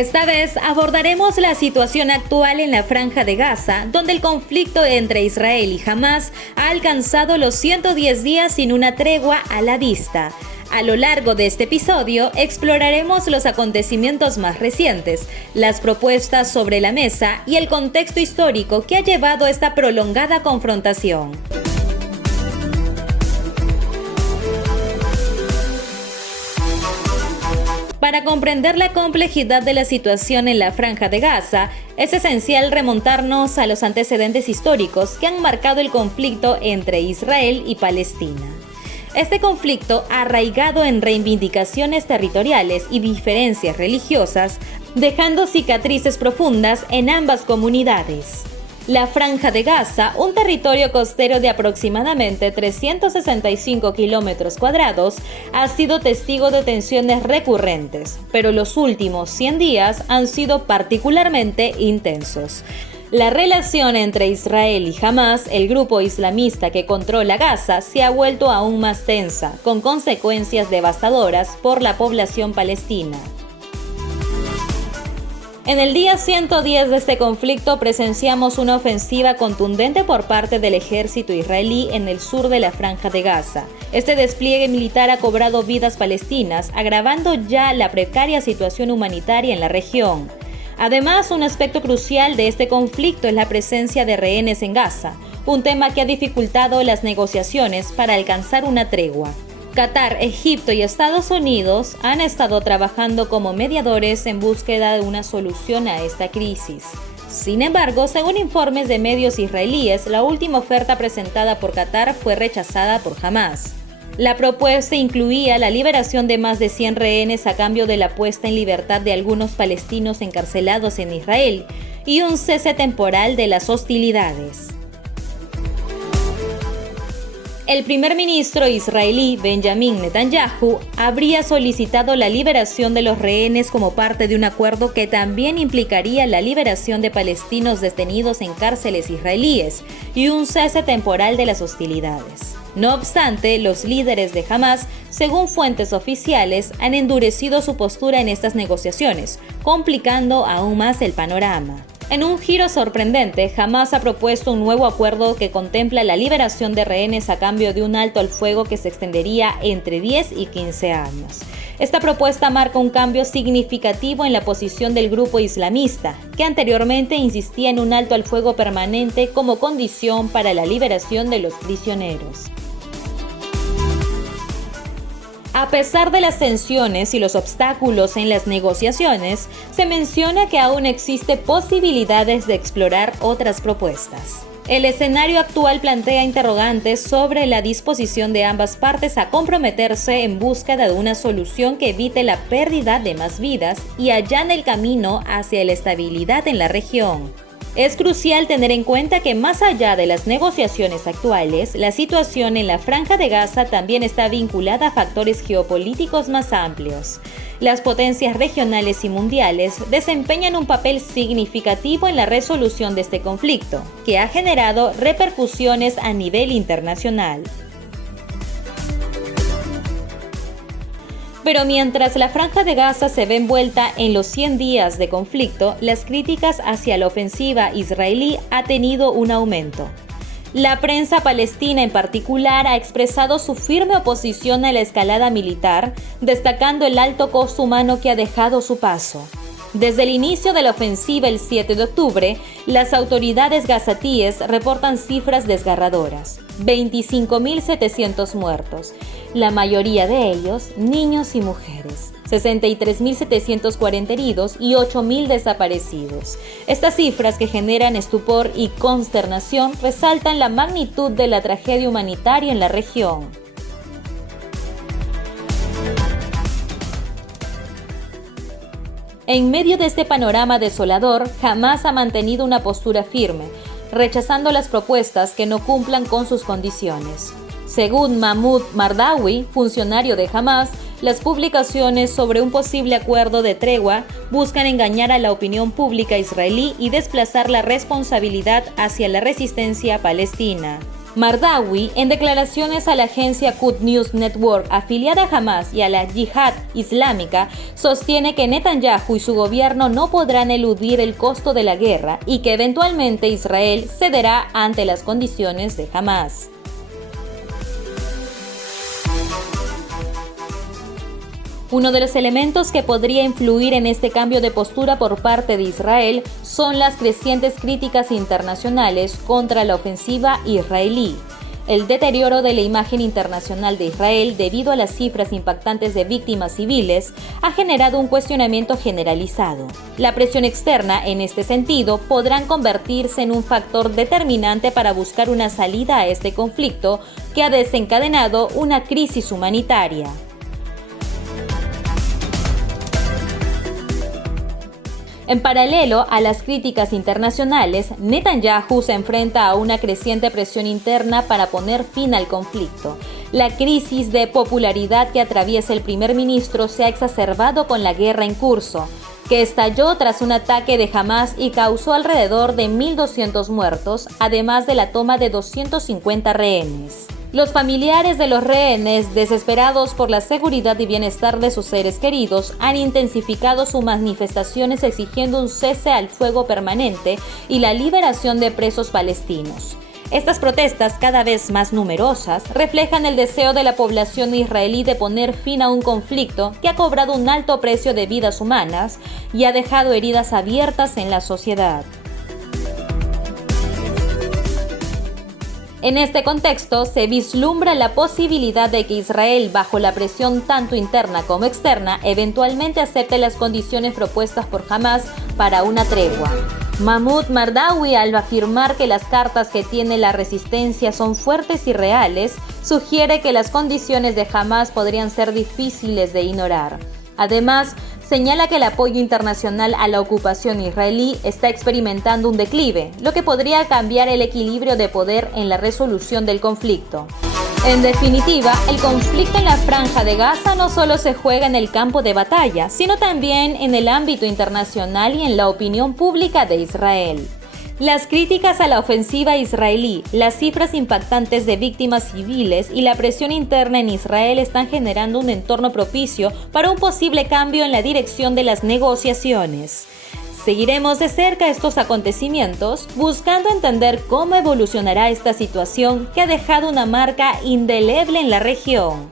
Esta vez abordaremos la situación actual en la Franja de Gaza, donde el conflicto entre Israel y Hamás ha alcanzado los 110 días sin una tregua a la vista. A lo largo de este episodio exploraremos los acontecimientos más recientes, las propuestas sobre la mesa y el contexto histórico que ha llevado a esta prolongada confrontación. Para comprender la complejidad de la situación en la Franja de Gaza, es esencial remontarnos a los antecedentes históricos que han marcado el conflicto entre Israel y Palestina. Este conflicto, arraigado en reivindicaciones territoriales y diferencias religiosas, dejando cicatrices profundas en ambas comunidades. La Franja de Gaza, un territorio costero de aproximadamente 365 kilómetros cuadrados, ha sido testigo de tensiones recurrentes, pero los últimos 100 días han sido particularmente intensos. La relación entre Israel y Hamás, el grupo islamista que controla Gaza, se ha vuelto aún más tensa, con consecuencias devastadoras por la población palestina. En el día 110 de este conflicto presenciamos una ofensiva contundente por parte del ejército israelí en el sur de la Franja de Gaza. Este despliegue militar ha cobrado vidas palestinas, agravando ya la precaria situación humanitaria en la región. Además, un aspecto crucial de este conflicto es la presencia de rehenes en Gaza, un tema que ha dificultado las negociaciones para alcanzar una tregua. Qatar, Egipto y Estados Unidos han estado trabajando como mediadores en búsqueda de una solución a esta crisis. Sin embargo, según informes de medios israelíes, la última oferta presentada por Qatar fue rechazada por Hamás. La propuesta incluía la liberación de más de 100 rehenes a cambio de la puesta en libertad de algunos palestinos encarcelados en Israel y un cese temporal de las hostilidades. El primer ministro israelí Benjamin Netanyahu habría solicitado la liberación de los rehenes como parte de un acuerdo que también implicaría la liberación de palestinos detenidos en cárceles israelíes y un cese temporal de las hostilidades. No obstante, los líderes de Hamás, según fuentes oficiales, han endurecido su postura en estas negociaciones, complicando aún más el panorama. En un giro sorprendente, Hamás ha propuesto un nuevo acuerdo que contempla la liberación de rehenes a cambio de un alto al fuego que se extendería entre 10 y 15 años. Esta propuesta marca un cambio significativo en la posición del grupo islamista, que anteriormente insistía en un alto al fuego permanente como condición para la liberación de los prisioneros. A pesar de las tensiones y los obstáculos en las negociaciones, se menciona que aún existe posibilidades de explorar otras propuestas. El escenario actual plantea interrogantes sobre la disposición de ambas partes a comprometerse en búsqueda de una solución que evite la pérdida de más vidas y allane el camino hacia la estabilidad en la región. Es crucial tener en cuenta que más allá de las negociaciones actuales, la situación en la Franja de Gaza también está vinculada a factores geopolíticos más amplios. Las potencias regionales y mundiales desempeñan un papel significativo en la resolución de este conflicto, que ha generado repercusiones a nivel internacional. Pero mientras la Franja de Gaza se ve envuelta en los 100 días de conflicto, las críticas hacia la ofensiva israelí ha tenido un aumento. La prensa palestina en particular ha expresado su firme oposición a la escalada militar, destacando el alto costo humano que ha dejado su paso. Desde el inicio de la ofensiva el 7 de octubre, las autoridades gazatíes reportan cifras desgarradoras: 25.700 muertos, la mayoría de ellos niños y mujeres, 63.740 heridos y 8.000 desaparecidos. Estas cifras, que generan estupor y consternación, resaltan la magnitud de la tragedia humanitaria en la región. En medio de este panorama desolador, Hamás ha mantenido una postura firme, rechazando las propuestas que no cumplan con sus condiciones. Según Mahmoud Mardawi, funcionario de Hamás, las publicaciones sobre un posible acuerdo de tregua buscan engañar a la opinión pública israelí y desplazar la responsabilidad hacia la resistencia palestina. Mardawi, en declaraciones a la agencia Quds News Network afiliada a Hamas y a la Yihad Islámica, sostiene que Netanyahu y su gobierno no podrán eludir el costo de la guerra y que eventualmente Israel cederá ante las condiciones de Hamas. Uno de los elementos que podría influir en este cambio de postura por parte de Israel son las crecientes críticas internacionales contra la ofensiva israelí. El deterioro de la imagen internacional de Israel debido a las cifras impactantes de víctimas civiles ha generado un cuestionamiento generalizado. La presión externa, en este sentido, podrán convertirse en un factor determinante para buscar una salida a este conflicto que ha desencadenado una crisis humanitaria. En paralelo a las críticas internacionales, Netanyahu se enfrenta a una creciente presión interna para poner fin al conflicto. La crisis de popularidad que atraviesa el primer ministro se ha exacerbado con la guerra en curso, que estalló tras un ataque de Hamas y causó alrededor de 1.200 muertos, además de la toma de 250 rehenes. Los familiares de los rehenes, desesperados por la seguridad y bienestar de sus seres queridos, han intensificado sus manifestaciones exigiendo un cese al fuego permanente y la liberación de presos palestinos. Estas protestas, cada vez más numerosas, reflejan el deseo de la población israelí de poner fin a un conflicto que ha cobrado un alto precio de vidas humanas y ha dejado heridas abiertas en la sociedad. En este contexto, se vislumbra la posibilidad de que Israel, bajo la presión tanto interna como externa, eventualmente acepte las condiciones propuestas por Hamas para una tregua. Mahmoud Mardawi, al afirmar que las cartas que tiene la resistencia son fuertes y reales, sugiere que las condiciones de Hamas podrían ser difíciles de ignorar. Además, señala que el apoyo internacional a la ocupación israelí está experimentando un declive, lo que podría cambiar el equilibrio de poder en la resolución del conflicto. En definitiva, el conflicto en la Franja de Gaza no solo se juega en el campo de batalla, sino también en el ámbito internacional y en la opinión pública de Israel. Las críticas a la ofensiva israelí, las cifras impactantes de víctimas civiles y la presión interna en Israel están generando un entorno propicio para un posible cambio en la dirección de las negociaciones. Seguiremos de cerca estos acontecimientos, buscando entender cómo evolucionará esta situación que ha dejado una marca indeleble en la región.